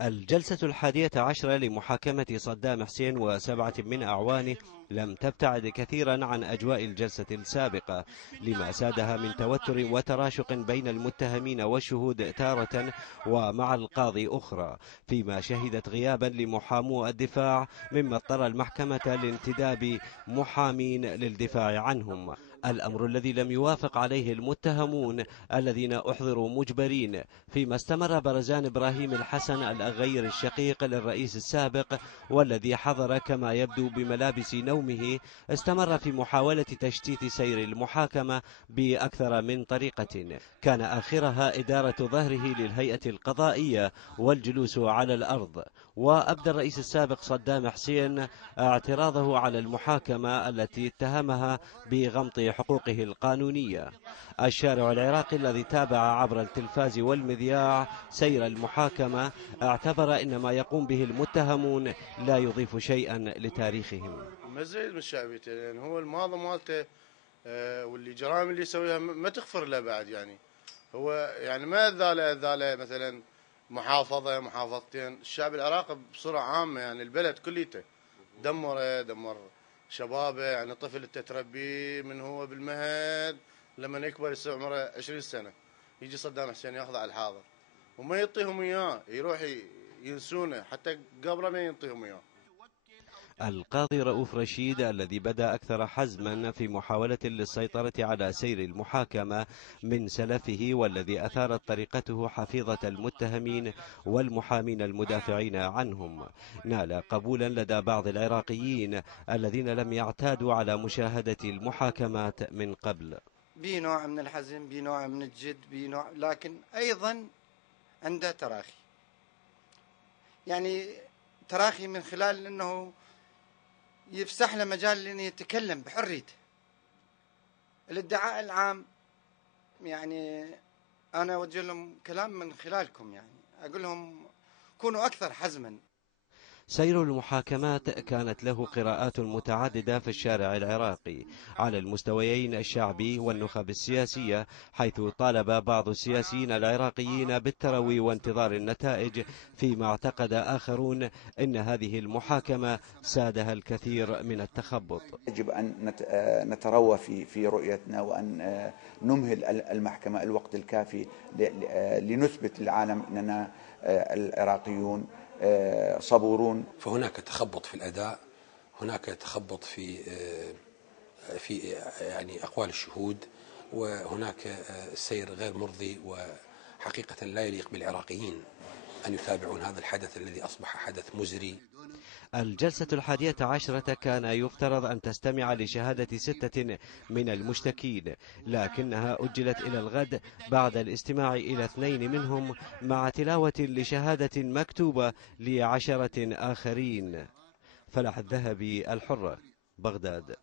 الجلسة 11 لمحاكمة صدام حسين و7 من أعوانه لم تبتعد كثيرا عن أجواء الجلسة السابقة، لما سادها من توتر وتراشق بين المتهمين والشهود تارة ومع القاضي أخرى، فيما شهدت غيابا لمحامو الدفاع، مما اضطر المحكمة لانتداب محامين للدفاع عنهم، الأمر الذي لم يوافق عليه المتهمون الذين أحضروا مجبرين، فيما استمر برزان إبراهيم الحسن الأغير الشقيق للرئيس السابق والذي حضر كما يبدو بملابس نومه، استمر في محاولة تشتيت سير المحاكمة بأكثر من طريقة، كان آخرها إدارة ظهره للهيئة القضائية والجلوس على الأرض. وأبدى الرئيس السابق صدام حسين اعتراضه على المحاكمة التي اتهمها بغمط حقوقه القانونية. الشارع العراقي الذي تابع عبر التلفاز والمذياع سير المحاكمة اعتبر إن ما يقوم به المتهمون لا يضيف شيئا لتاريخهم. مزيد من شعبيته، لأن هو الماضي مالته واللي جرائم اللي يسويها ما تغفر له بعد. يعني هو يعني ما ذاله مثلا محافظتين، الشعب العراقي بصورة عامة يعني البلد كليته دمر شبابه. يعني طفل تتربيه من هو بالمهد لما يكبر يصير عمره 20 سنة يجي صدام حسين ياخذه على الحاضر وما يعطيهم اياه، يروح ينسونه حتى قبل ما ينطيهم اياه. القاضي رؤوف رشيد الذي بدا أكثر حزما في محاولة للسيطرة على سير المحاكمة من سلفه، والذي أثارت طريقته حفيظة المتهمين والمحامين المدافعين عنهم، نال قبولا لدى بعض العراقيين الذين لم يعتادوا على مشاهدة المحاكمات من قبل. بنوع من الحزم، بنوع من الجد، لكن أيضا عنده تراخي، يعني تراخي من خلال أنه يفسح له مجال أن يتكلم بحريته. الادعاء العام يعني أنا أوجه لهم كلام من خلالكم، يعني أقول لهم كونوا أكثر حزما. سير المحاكمات كانت له قراءات متعددة في الشارع العراقي على المستويين الشعبي والنخب السياسية، حيث طالب بعض السياسيين العراقيين بالتروي وانتظار النتائج، فيما اعتقد آخرون أن هذه المحاكمة سادها الكثير من التخبط. يجب أن نتروى في رؤيتنا وأن نمهل المحكمة الوقت الكافي لنثبت للعالم أننا العراقيون صبورون. فهناك تخبط في الأداء، هناك تخبط في يعني أقوال الشهود، وهناك سير غير مرضي، وحقيقة لا يليق بالعراقيين أن يتابعون هذا الحدث الذي أصبح حدث مزري. الجلسة 11 كان يفترض أن تستمع لشهادة 6 من المشتكين، لكنها أجلت إلى الغد بعد الاستماع إلى 2 منهم مع تلاوة لشهادة مكتوبة ل10 آخرين. فلاح الذهبي، الحرة، بغداد.